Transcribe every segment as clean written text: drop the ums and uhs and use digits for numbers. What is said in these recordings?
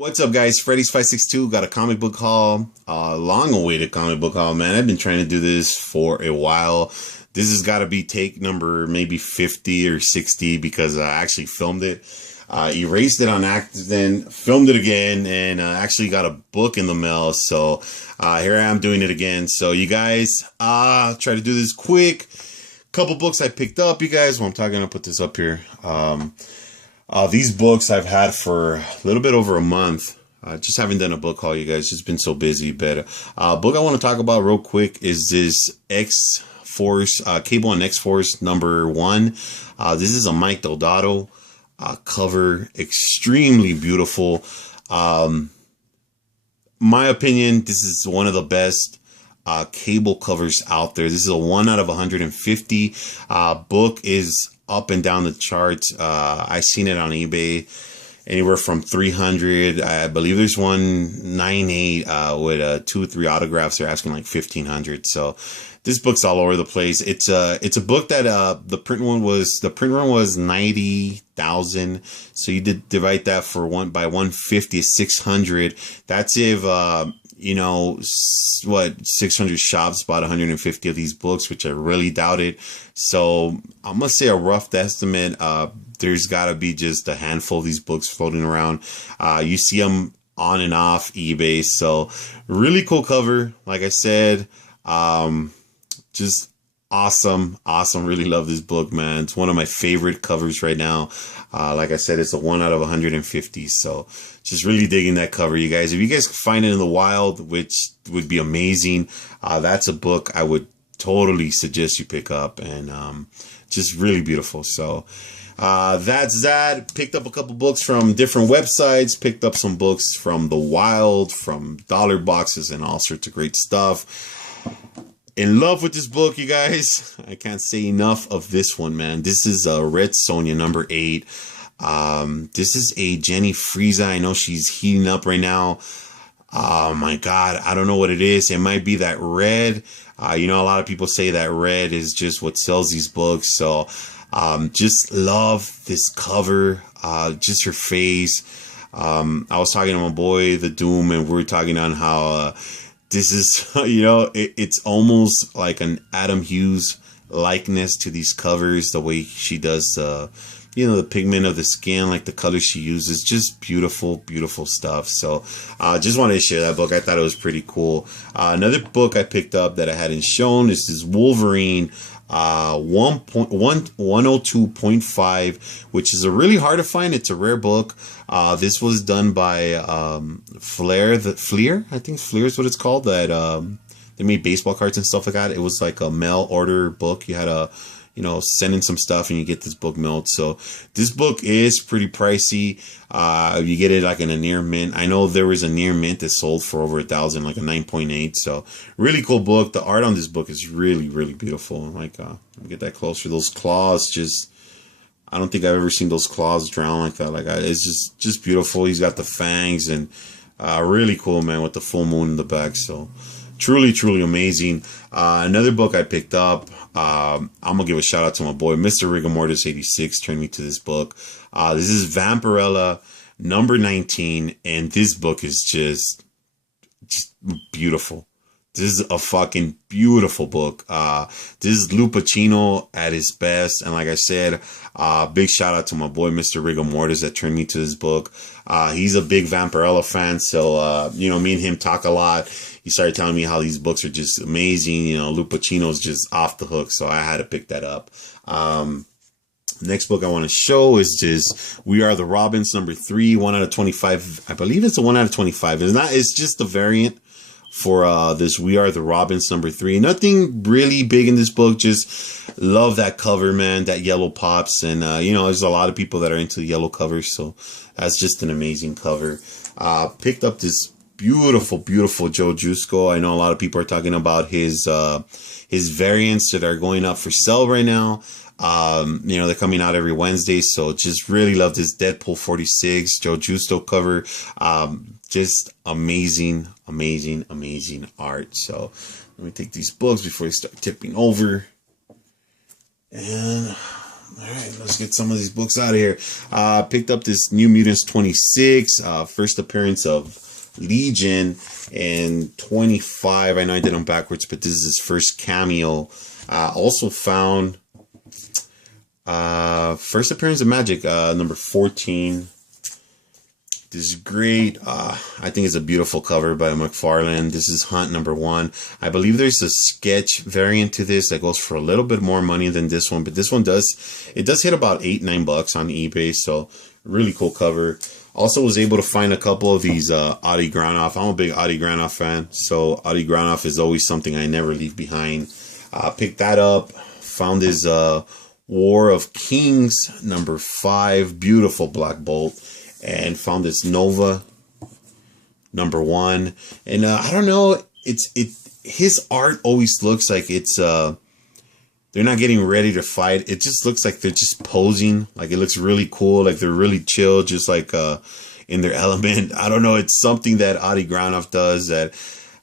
What's up, guys? Freddy's562 got a comic book haul, long-awaited comic book haul, man. I've been trying to do this for a while. This has got to be take number maybe 50 or 60 because I actually filmed it, erased it on accident, filmed it again, and actually got a book in the mail. So here I am doing it again. So you guys, try to do this quick. Couple books I picked up, you guys. Well, I'm talking, I'll put this up here. These books I've had for a little bit over a month. Just haven't done a book haul, you guys. Just been so busy. But book I want to talk about real quick is this X-Force, Cable and X-Force #1. This is a Mike Deodato cover. Extremely beautiful. My opinion, this is one of the best Cable covers out there. This is a 1 out of 150. Book is up and down the charts. I seen it on eBay anywhere from 300. I believe there's one 98 with 2 or 3 autographs. They're asking like 1,500. So this book's all over the place. It's a book that the print run was 90,000. So you did divide that for 150 is 600. That's if you know, what, 600 shops bought 150 of these books, which I really doubted. So I'm going to say a rough estimate. There's got to be just a handful of these books floating around. You see them on and off eBay. So really cool cover. Like I said, just awesome. Really love this book, man. It's one of my favorite covers right now. Like I said, it's a 1 out of 150. So just really digging that cover, you guys. If you guys find it in the wild, which would be amazing, that's a book I would totally suggest you pick up, and just really beautiful. So that's that. Picked up a couple books from different websites, picked up some books from the wild, from dollar boxes, and all sorts of great stuff. In love with this book, you guys. I can't say enough of this one, man. This is Red Sonja #8. This is a Jenny Frieza. I know she's heating up right now. Oh my God, I don't know what it is. It might be that red. You know, a lot of people say that red is just what sells these books. So just love this cover. Just her face. I was talking to my boy, The Doom, and we were talking on how this is, you know, it's almost like an Adam Hughes likeness to these covers, the way she does, you know, the pigment of the skin, like the color she uses, just beautiful stuff. So just wanted to share that book. I thought it was pretty cool. Another book I picked up that I hadn't shown is this Wolverine 102.5, which is a really hard to find. It's a rare book. This was done by Flair, I think Flair is what it's called. That they made baseball cards and stuff like that. It was like a mail order book. You had a, you know, send in some stuff and you get this book mailed. So this book is pretty pricey. You get it like in a near mint. I know there was a near mint that sold for over 1,000, like a 9.8. So really cool book. The art on this book is really beautiful. Like, let me get that closer. Those claws, just, I don't think I've ever seen those claws drawn like that. Like, it's just beautiful. He's got the fangs, and really cool, man, with the full moon in the back. So truly amazing. Another book I picked up. I'm gonna give a shout out to my boy, Mr. Rigamortis 86, turned me to this book. This is Vampirella #19, and this book is just beautiful. This is a fucking beautiful book. This is Lou Pacino at his best. And like I said, big shout out to my boy, Mr. Rigamortis, that turned me to this book. He's a big Vampirella fan. So, you know, me and him talk a lot. He started telling me how these books are just amazing. You know, Lou Pacino's just off the hook. So I had to pick that up. Next book I want to show is just We Are the Robins #3, 1 out of 25. I believe it's a 1 out of 25. It's just a variant for this We Are the Robins #3. Nothing really big in this book. Just love that cover, man. That yellow pops. And, you know, there's a lot of people that are into yellow covers. So that's just an amazing cover. Picked up this beautiful Joe Jusko. I know a lot of people are talking about his variants that are going up for sale right now. You know, they're coming out every Wednesday. So just really love this Deadpool 46 Joe Justo cover. Just amazing art. So let me take these books before they start tipping over. And All right, let's get some of these books out of here. Picked up this New Mutants 26, first appearance of Legion, and 25. I know I did them backwards, but this is his first cameo. Also found first appearance of Magic, number 14. This is great. I think it's a beautiful cover by McFarlane. This is Hunt number 1. I believe there's a sketch variant to this that goes for a little bit more money than this one, but this one does hit about $8-9 on eBay. So really cool cover. Also was able to find a couple of these Adi Granov. I'm a big Adi Granov fan, so Adi Granov is always something I never leave behind. Picked that up. Found his War of Kings number 5, beautiful Black Bolt. And found this Nova number 1, and I don't know, his art always looks like it's they're not getting ready to fight. It just looks like they're just posing. Like it looks really cool, like they're really chill, just like in their element. I don't know, it's something that Adi Granov does that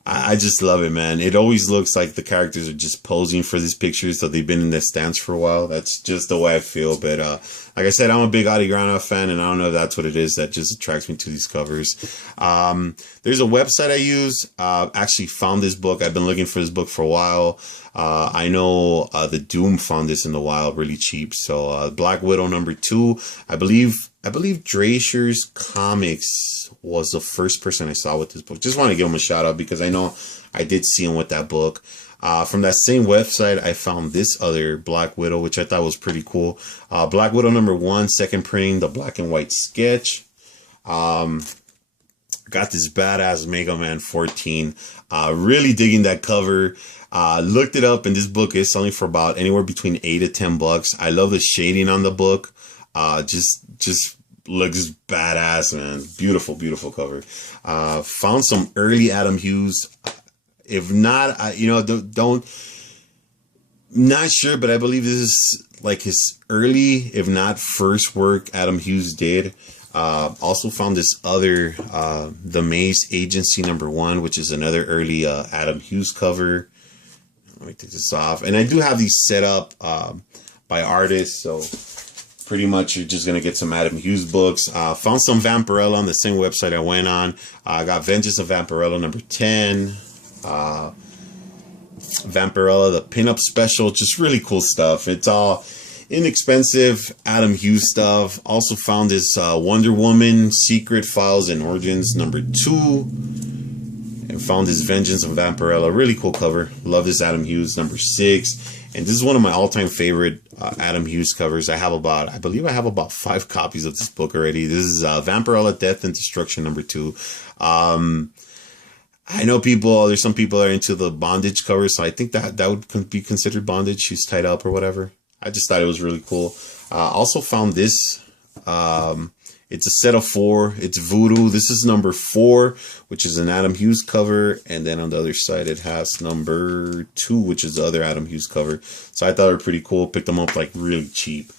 I just love it, man. It always looks like the characters are just posing for these pictures, so they've been in their stance for a while. That's just the way I feel. But like I said, I'm a big Adi Granov fan, and I don't know if that's what it is that just attracts me to these covers. There's a website I use. Actually found this book. I've been looking for this book for a while. I know the Doom found this in the wild really cheap. So Black Widow number 2. I believe Drasher's Comics was the first person I saw with this book. Just want to give him a shout out because I know I did see him with that book. From that same website, I found this other Black Widow, which I thought was pretty cool. Black Widow number 1, second printing, the black and white sketch. Got this badass Mega Man 14. Really digging that cover. Looked it up, and this book is selling for about anywhere between $8 to $10. I love the shading on the book. Just looks badass, man. Beautiful, beautiful cover. Found some early Adam Hughes. If not, not sure, but I believe this is like his early, if not first work Adam Hughes did. Also found this other, The Maze Agency number 1, which is another early Adam Hughes cover. Let me take this off. And I do have these set up by artists, so pretty much you're just going to get some Adam Hughes books. Found some Vampirella on the same website I went on. I got Vengeance of Vampirella number 10. Vampirella, the pinup special. Just really cool stuff. It's all inexpensive Adam Hughes stuff. Also found this Wonder Woman Secret Files and Origins number 2. And found this Vengeance of Vampirella. Really cool cover. Love this Adam Hughes number 6. And this is one of my all-time favorite Adam Hughes covers. I believe I have about 5 copies of this book already. This is Vampirella Death and Destruction number 2. I know there's some people that are into the bondage cover, so I think that would be considered bondage. She's tied up or whatever. I just thought it was really cool. Also found this. It's a set of 4. It's Voodoo. This is number 4, which is an Adam Hughes cover. And then on the other side, it has number 2, which is the other Adam Hughes cover. So I thought they were pretty cool. Picked them up like really cheap.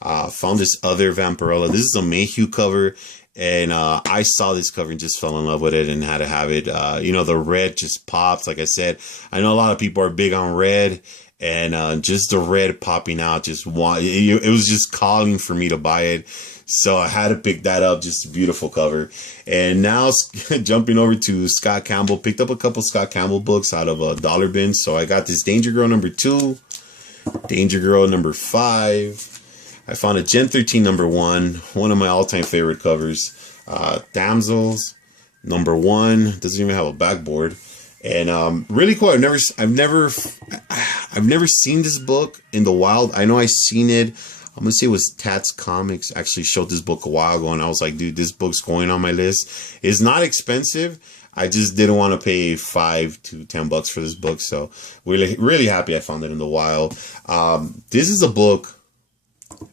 Found this other Vampirella. This is a Mayhew cover. And I saw this cover and just fell in love with it and had to have it. The red just pops. Like I said, I know a lot of people are big on red. And just the red popping out, it was just calling for me to buy it. So I had to pick that up. Just a beautiful cover. And now jumping over to Scott Campbell. Picked up a couple Scott Campbell books out of a dollar bin. So I got this Danger Girl number 2. Danger Girl number 5. I found a Gen 13 number 1. One of my all-time favorite covers. Damsels number 1. Doesn't even have a backboard. And really cool. I've never seen this book in the wild. I know I seen it. I'm gonna say it was Tats Comics actually showed this book a while ago, and I was like, dude, this book's going on my list. It's not expensive. I just didn't want to pay $5 to $10 for this book, so really happy I found it in the wild. This is a book,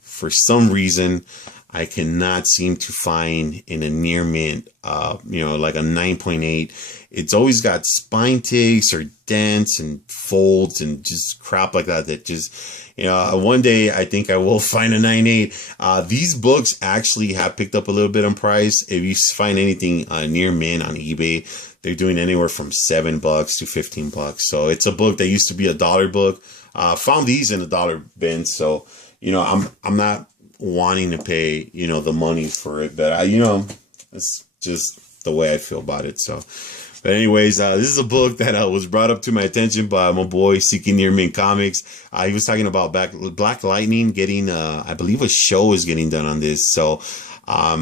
for some reason, I cannot seem to find in a near mint, like a 9.8. It's always got spine ticks or dents and folds and just crap like that. That just, one day I think I will find a 9.8. These books actually have picked up a little bit on price. If you find anything near mint on eBay, they're doing anywhere from $7 to $15. So it's a book that used to be a dollar book. Found these in a dollar bin. So, I'm not wanting to pay, the money for it, but that's just the way I feel about it. So, but anyways, this is a book that was brought up to my attention by my boy Seeking Near Mint Comics. He was talking about Black Lightning getting, I believe a show is getting done on this. So, I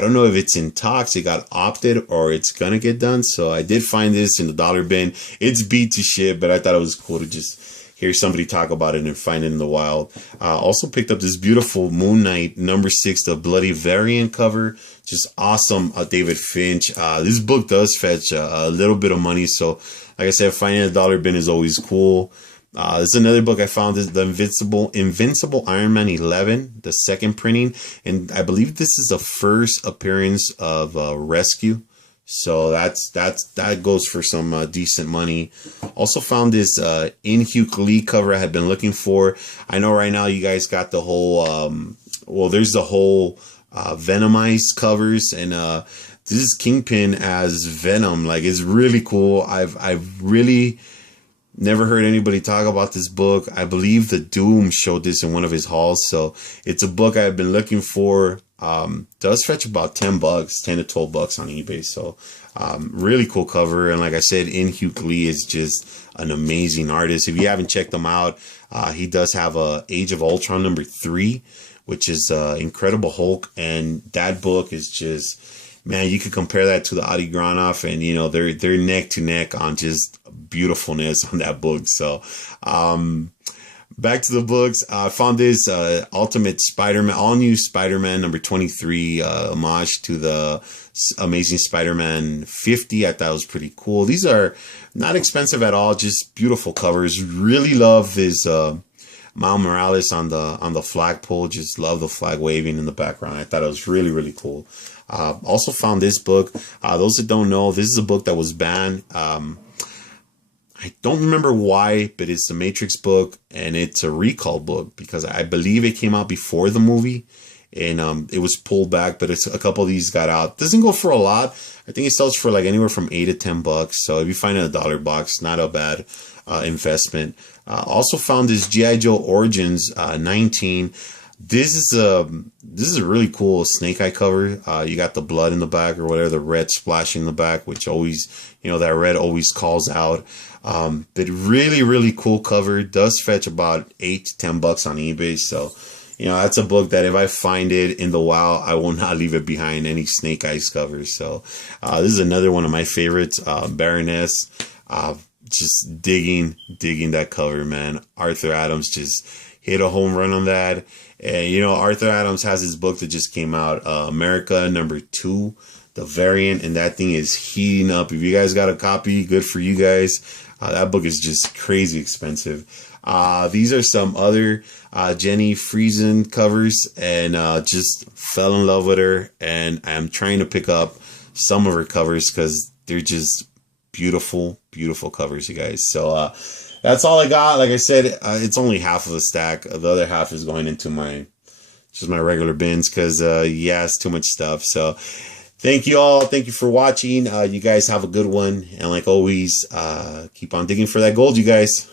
don't know if it's in talks, it got opted, or it's gonna get done. So I did find this in the dollar bin. It's beat to shit, but I thought it was cool to just hear somebody talk about it and find it in the wild. Also picked up this beautiful Moon Knight #6, the Bloody Variant cover. Just awesome. David Finch. This book does fetch a little bit of money. So like I said, finding a dollar bin is always cool. This is another book I found, is the Invincible Iron Man 11, the second printing. And I believe this is the first appearance of Rescue. So that goes for some decent money. Also found this In-Hyuk Lee cover I had been looking for. I know right now you guys got the whole, there's the whole Venomized covers, and this is Kingpin as Venom. Like, it's really cool. I've really never heard anybody talk about this book. I believe the Doom showed this in one of his hauls. So it's a book I've been looking for. Does fetch about $10, $10 to $12 on eBay. So really cool cover. And like I said, In-Hyuk Lee is just an amazing artist. If you haven't checked him out, he does have a Age of Ultron #3, which is Incredible Hulk. And that book is just, man, you could compare that to the Adi Granov, and they're neck to neck on just beautifulness on that book. So back to the books. I found this Ultimate Spider-Man, all new Spider-Man #23, homage to the Amazing Spider-Man 50. I thought it was pretty cool. These are not expensive at all, just beautiful covers. Really love this Miles Morales on the flagpole. Just love the flag waving in the background. I thought it was really, really cool. Also found this book. Those that don't know, this is a book that was banned. I don't remember why, but it's a Matrix book, and it's a recall book because I believe it came out before the movie, and it was pulled back, but a couple of these got out. Doesn't go for a lot. I think it sells for like anywhere from $8 to $10. So if you find it in a dollar box, not a bad investment. Also found this G.I. Joe Origins 19. This is a really cool Snake Eye cover. You got the blood in the back, or whatever, the red splashing in the back, which always, that red always calls out. But really, really cool cover. Does fetch about $8 to $10 on eBay. So, that's a book that if I find it in the wild, I will not leave it behind, any Snake Eyes covers. So, this is another one of my favorites, Baroness. Just digging that cover, man. Arthur Adams just hit a home run on that. And, Arthur Adams has his book that just came out, America #2, the variant, and that thing is heating up. If you guys got a copy, good for you guys. That book is just crazy expensive. These are some other Jenny Friesen covers, and just fell in love with her, and I'm trying to pick up some of her covers because they're just beautiful, beautiful covers, you guys. So that's all I got. Like I said, it's only half of a stack. The other half is going into my regular bins because, it's too much stuff. So thank you all. Thank you for watching. You guys have a good one. And like always, keep on digging for that gold, you guys.